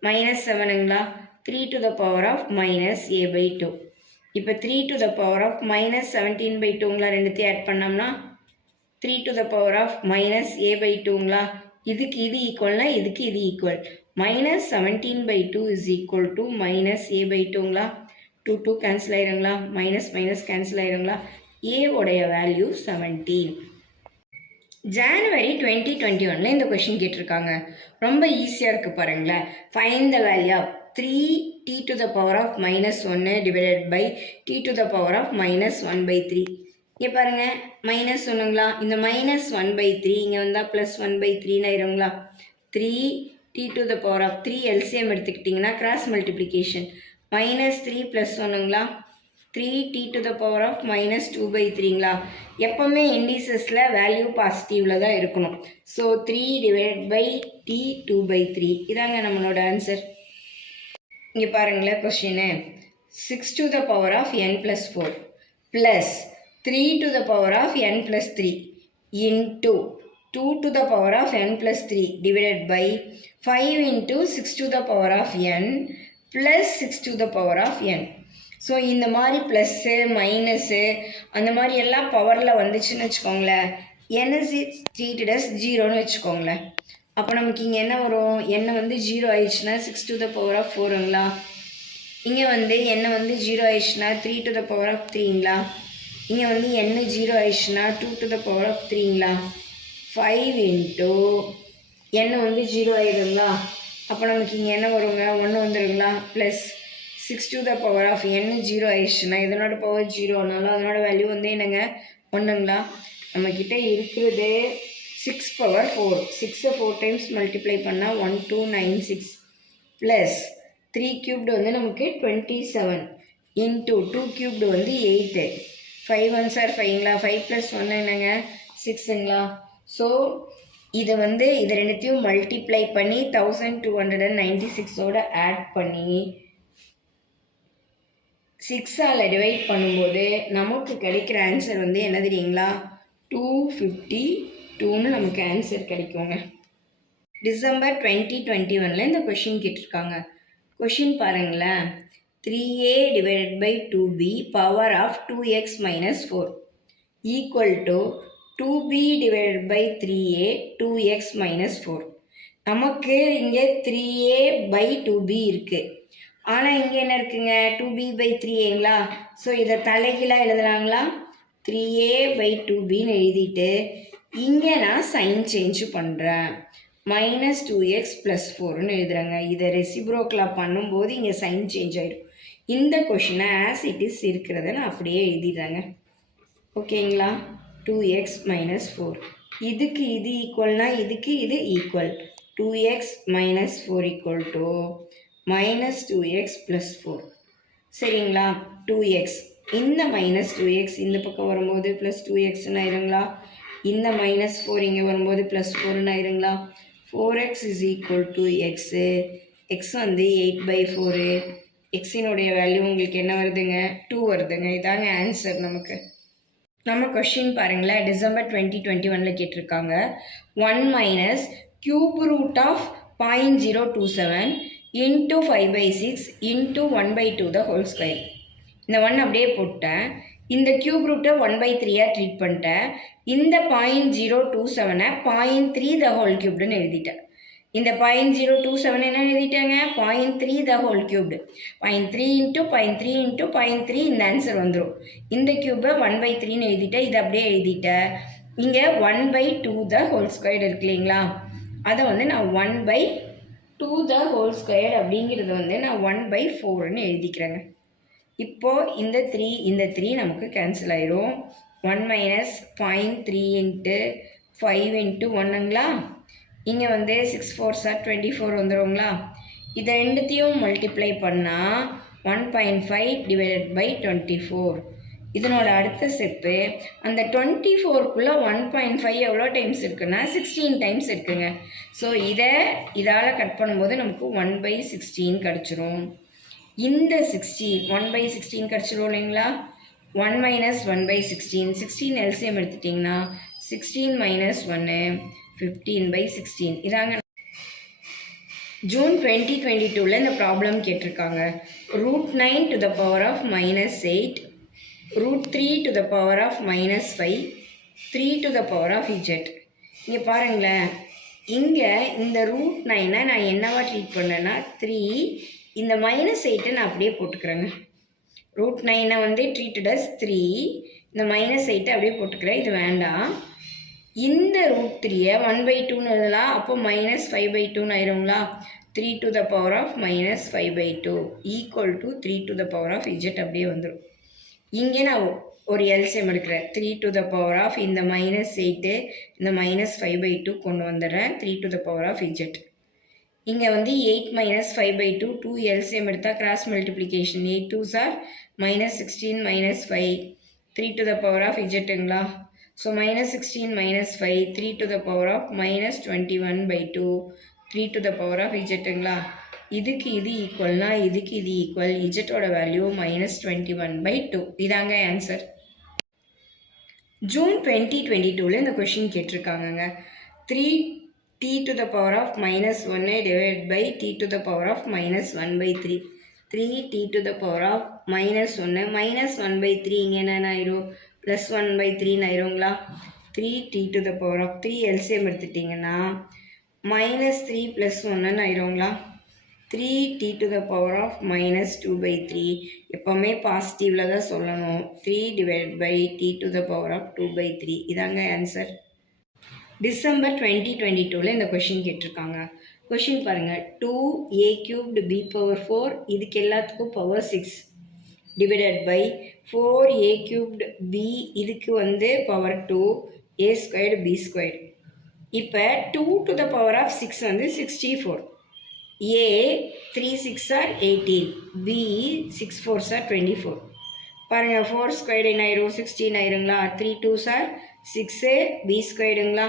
-7ங்களா? 3 to the power of -a/2. இப்போ 3 to the power of -17/2ங்களா? ரெண்டுத்தையும் ஆட் பண்ணோம்னா 3 to the power of -a/2ங்களா? இதுக்கு இது ஈக்குவல்னா இதுக்கு இது ஈக்குவல். -17/2 இஸ் ஈக்குவல் டு -a/2ங்களா? 2 2 கேன்சல் ஆயிருங்களா? மைனஸ் கேன்சல் ஆயிருங்களா? a உடைய வேல்யூ 17. ஜான்வரி 2021 இந்த கொஷின் கேட்டிருக்காங்க. ரொம்ப ஈஸியாக இருக்குது பாருங்களேன். Find the value of 3t to the power of -1 divided by t to the power of -1/3. இங்கே பாருங்கள், -1ங்களா? இந்த -1/3 இங்கே வந்தால் +1/3ன்னு ஆயிருங்களா? 3t to the power of 3 LCM எடுத்துக்கிட்டிங்கன்னா cross multiplication -3 +1ங்களா? 3t to the power of -2/3ங்களா? எப்போவுமே இண்டிசஸில் வேல்யூ பாசிட்டிவில் தான் இருக்கணும். ஸோ 3 divided by t 2/3 இதாங்க நம்மளோட ஆன்சர். இங்கே பாருங்களேன் question. 6 to the power of n plus 4 plus 3 to the power of n plus 3 into 2 to the power of n plus 3 divided by 5 into 6 to the power of n plus 6 to the power of n. So இந்த மாதிரி plus minus அந்த மாதிரி எல்லாம் பவரில் வந்துச்சுன்னு வச்சுக்கோங்களேன். n is treated as 0ன்னு வச்சுக்கோங்களேன். அப்போ நமக்கு இங்கே என்ன வரும்? n வந்து 0 ஆயிடுச்சுன்னா 6 to the power of 4ங்களா? இங்கே வந்து n வந்து 0 ஆயிடுச்சுன்னா 3 to the power of 3ங்களா? இங்கே வந்து n 0 ஆயிடுச்சுன்னா 2 to the power of 3ங்களா? 5 into n வந்து 0 ஆயிடுங்களா? அப்போ நமக்கு இங்கே என்ன வருங்க? 1 வந்துடுங்களா? Plus 6 to the power of n 0 ஆயிடுச்சுன்னா இதனோட பவர் 0னாலும் அதனோட வேல்யூ வந்து என்னங்க? 1ங்களா? நம்மக்கிட்ட இருக்கிறது 6 பவர் 4. 6ஐ 4 டைம்ஸ் மல்டிப்ளை பண்ணால் 1296 ப்ளஸ் 3 கியூப்டு வந்து நமக்கு 27 இன்ட்டு 2 கியூப்டு வந்து 8. 5 1 சார் 5ங்களா? 5 + 1 என்னங்க? 6ங்களா? ஸோ இதை வந்து இதை ரெண்டுத்தையும் மல்டிப்ளை பண்ணி 1296ஓட ஆட் பண்ணி 6ஆல் டிவைட் பண்ணும்போது நமக்கு கிடைக்கிற ஆன்சர் வந்து என்ன தெரியுங்களா? 252ன்னு நமக்கு ஆன்சர் கிடைக்குங்க. டிசம்பர் 2021 இந்த கொஷின் கேட்டிருக்காங்க. கொஷின் பாருங்களேன். 3a divided by 2b power of 2x minus 4 equal to 2b divided by 3a 2x minus 4. நமக்கு இங்கே 3a by 2b இருக்குது. ஆனால் இங்கே என்ன இருக்குங்க? 2b by 3aங்களா? ஸோ இதை தலைகீழாக எழுதலாங்களா? 3a by 2bன்னு எழுதிட்டு இங்கே நான் சைன் சேஞ்ச் பண்ணுறேன். -2x + 4ன்னு எழுதுறேங்க. இதை ரெசிப்ரோக்கலாக பண்ணும்போது இங்கே சைன் சேஞ்ச் ஆகிடும். இந்த கொஷினை ஆஸ் இட் இஸ் இருக்கிறத நான் அப்படியே எழுதிடுறேங்க. ஓகேங்களா? 2x - 4 இதுக்கு இது ஈக்குவல்னா இதுக்கு இது equal. 2x - 4 equal to -2x + 4. சரிங்களா? 2x இந்த -2x இந்த பக்கம் வரும்போது +2xன்னு ஆயிருங்களா? இந்த -4 இங்கே வரும்போது +4ன்னு ஆயிருங்களா? 4x is equal to x. X வந்து 8/4, எக்ஸினுடைய வேல்யூ உங்களுக்கு என்ன வருதுங்க 2 வருதுங்க. இதாங்க ஆன்சர் நமக்கு. நம்ம கொஷின் பாருங்களேன், டிசம்பர் 2021 கேட்டிருக்காங்க. 1 minus cube root of 0.027 into 5/6 into 1/2 whole whole ஸ்கொயர். இந்த 1 அப்படியே போட்டேன். இந்த கியூப் ரூட்டை 1/3 ட்ரீட் பண்ணிட்டேன். இந்த 0.027 0.3 த ஹோல் கியூப்டுன்னு எழுதிட்டேன். இந்த 0.027 என்ன எழுதிட்டாங்க 0.3 the whole cubed. 0.3 into 0.3 into 0.3 இந்த ஆன்சர் வந்துடும். இந்த கியூபை 1/3ன்னு எழுதிட்டேன். இதை அப்படியே எழுதிட்டேன். இங்கே 1/2 த ஹோல் ஸ்கொயர் இருக்கு இல்லைங்களா, அதை வந்து நான் 1/2 த ஹோல் ஸ்கொயர் அப்படிங்கிறது வந்து நான் 1/4ன்னு எழுதிக்கிறேங்க. இப்போது இந்த 3 நமக்கு கேன்சல் ஆயிரும். 1 மைனஸ் 0.3 இன்ட்டு 5 இன்ட்டு 1ங்களா, இங்கே வந்து 6 4s 24 வந்துடுங்களா. இதை ரெண்டுத்தையும் மல்டிப்ளை பண்ணால் 1.5 டிவைடட் பை 24. இதனோட அடுத்த ஸ்டெப்பு, அந்த 24க்குள்ளே 1.5 எவ்வளோ டைம்ஸ் இருக்குன்னா 16 டைம்ஸ் இருக்குங்க. ஸோ இதால் கட் பண்ணும்போது நமக்கு 1/16 கிடச்சிரும். இந்த 1/16 கிடச்சிரும் இல்லைங்களா. 1 மைனஸ் 1/16, 16 எல்சிஎம் எடுத்துட்டிங்கன்னா 16 மைனஸ் 1 15/16. இதாங்க ஜூன் 2022 இந்த ப்ராப்ளம் கேட்டிருக்காங்க. √9 to the power of -8, √3 to the power of -5, 3 to the power of z. இங்கே பாருங்களேன், இங்கே இந்த √9 நான் என்னவா ட்ரீட் பண்ணேன்னா 3, இந்த -8 நான் அப்படியே போட்டுக்கிறேங்க. √9 வந்து ட்ரீட்டட் அஸ் 3, இந்த -8 அப்படியே போட்டுக்கிறேன். இது வேண்டாம். இந்த √3 1/2ன்னு எழுதலாம். அப்போ -5/2ன்னு ஆயிருங்களா. 3 to the power of -5/2 equal to 3 to the power of z அப்படியே வந்துடும். இங்கே நான் ஒரு எல்சிஎம் எடுக்கிறேன். 3 to the power of இந்த -8 இந்த -5/2 கொண்டு வந்துடுறேன். 3 to the power of z. இங்கே வந்து 8 minus 5/2 2 எல்சிஎம் எடுத்தால் cross multiplication 8 2s are -16 minus 5 3 to the power of zங்களா. So -16 minus 5 3 to the power of -21/2 3 to the power of zங்களா. இதுக்கு இது ஈக்குவல்னா இதுக்கு இது ஈக்குவல். இஜட்டோட வேல்யூ -21/2. இதாங்க ஆன்சர். ஜூன் 2022 இந்த question கேட்டிருக்காங்கங்க. 3t to the power of -1 divided by t to the power of -1/3. 3t to the power of -1 -1/3 இங்கே என்ன ஆயிரும் +1/3 ஆயிருங்களா. 3t to the power of 3 LCM எடுத்துட்டிங்கன்னா -3 + 1 ஆயிருங்களா. 3t to the power of -2/3. எப்போவுமே பாசிட்டிவில் தான் சொல்லணும். 3 divided by t to the power of 2/3. இதாங்க answer. December 2022 இந்த question கேட்டிருக்காங்க. கொஷின் பாருங்கள், 2a³ b⁴ இதுக்கு எல்லாத்துக்கும் power 6 divided by 4a³ b இதுக்கு வந்து பவர் 2 a² b². இப்போ 2 to the power of 6 வந்து 64. a 3 6s are 18, b 6 4s are 24. பாருங்கள் 4² என்ன ஆயிரும் 16 ஆயிருங்களா. 3 2s are 6 b²ங்களா.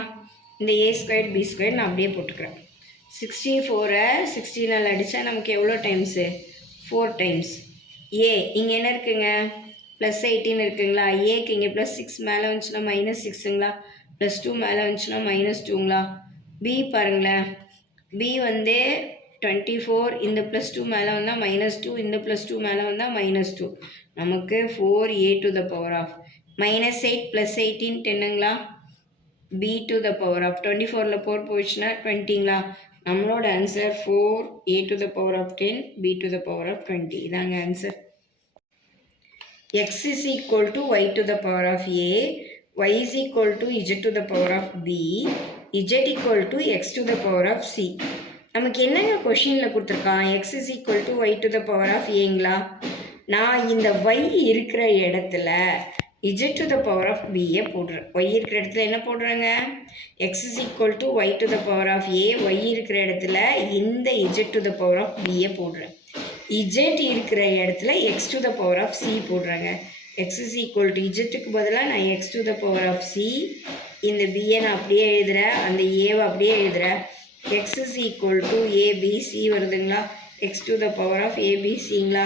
இந்த a² b² நான் அப்படியே போட்டுக்கிறேன். 64 16 அடித்தா நமக்கு எவ்வளோ டைம்ஸு 4 டைம்ஸ். ஏ இங்கே என்ன இருக்குங்க +18 இருக்குங்களா. ஏக்கு இங்கே +6 மேலே வந்துச்சுன்னா -6ங்களா. +2 மேலே வந்துச்சுன்னா -2ங்களா. பி பாருங்களேன், பி வந்து 24, இந்த +2 மேலே வந்தால் -2, இந்த +2 மேலே வந்தால் -2. நமக்கு 4a to the power of -8 + 18 10ங்களா. b to the power of 24ல் 4 போயிடுச்சுன்னா 20ங்களா. நம்மளோட answer 4a to the power of 10 b to the power of 20. இதாங்க answer. x is equal to y to the power of a, y is equal to z to the power of b, z equal to x to the power of c. நமக்கு என்னங்க கொஷினில் கொடுத்துருக்கான், x is equal to y to the power of aங்களா. நான் இந்த y இருக்கிற இடத்துல z to the power of b போடுறேன். y இருக்கிற இடத்துல என்ன போடுறேங்க, x is equal to y to the power of a, y இருக்கிற இடத்துல இந்த z to the power of b போடுறேன். z இருக்கிற இடத்துல x to the power of c போடுறேங்க. x is equal to zக்கு பதிலாக நான் x to the power of c, இந்த b நான் அப்படியே எழுதுகிறேன், அந்த a அப்படியே எழுதுகிறேன். x is equal to abc வருதுங்களா, x to the power of abcங்களா,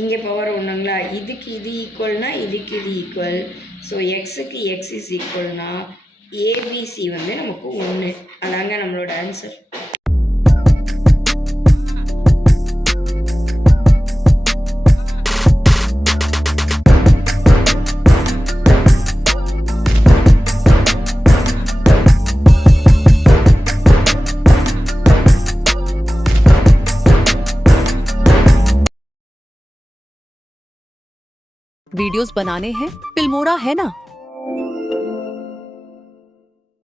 இங்கே பவர் ஒன்றுங்களா, இதுக்கு இது ஈக்குவல்னா இதுக்கு இது ஈக்குவல். ஸோ எக்ஸுக்கு எக்ஸ் இஸ் ஈக்குவல்னா ஏபிசி வந்து நமக்கு 1. அதாங்க நம்மளோட ஆன்சர். वीडियोस बनाने हैं फिल्मोरा है ना।